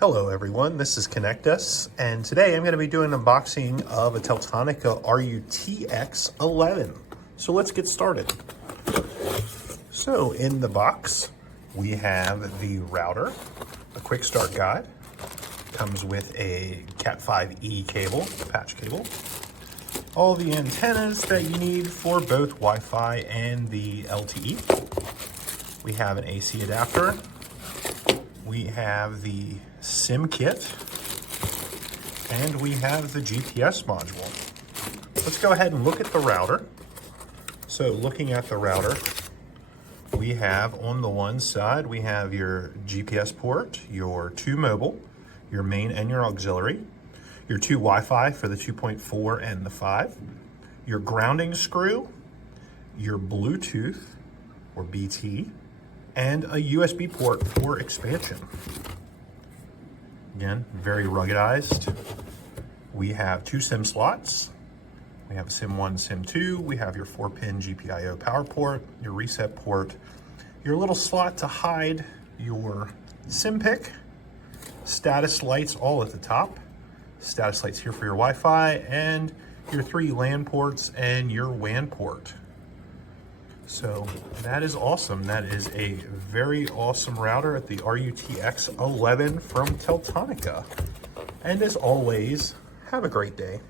Hello everyone, this is ConnectUs, and today I'm going to be doing an unboxing of a Teltonika RUTX11. So let's get started. So in the box, we have the router, a quick start guide, comes with a Cat5e cable, patch cable, all the antennas that you need for both Wi-Fi and the LTE. We have an AC adapter. We have the SIM kit, and we have the GPS module. Let's go ahead and look at the router. So looking at the router, we have on the one side, we have your GPS port, your two mobile, your main and your auxiliary, your two Wi-Fi for the 2.4 and the 5, your grounding screw, your Bluetooth or BT, and a USB port for expansion. Again, very ruggedized. We have two SIM slots. We have a SIM 1, SIM 2. We have your 4-pin GPIO power port, your reset port, your little slot to hide your SIM pick, status lights all at the top, status lights here for your Wi-Fi, and your 3 LAN ports and your WAN port. So that is awesome. That is a very awesome router at the RUTX11 from Teltonika. And as always, have a great day.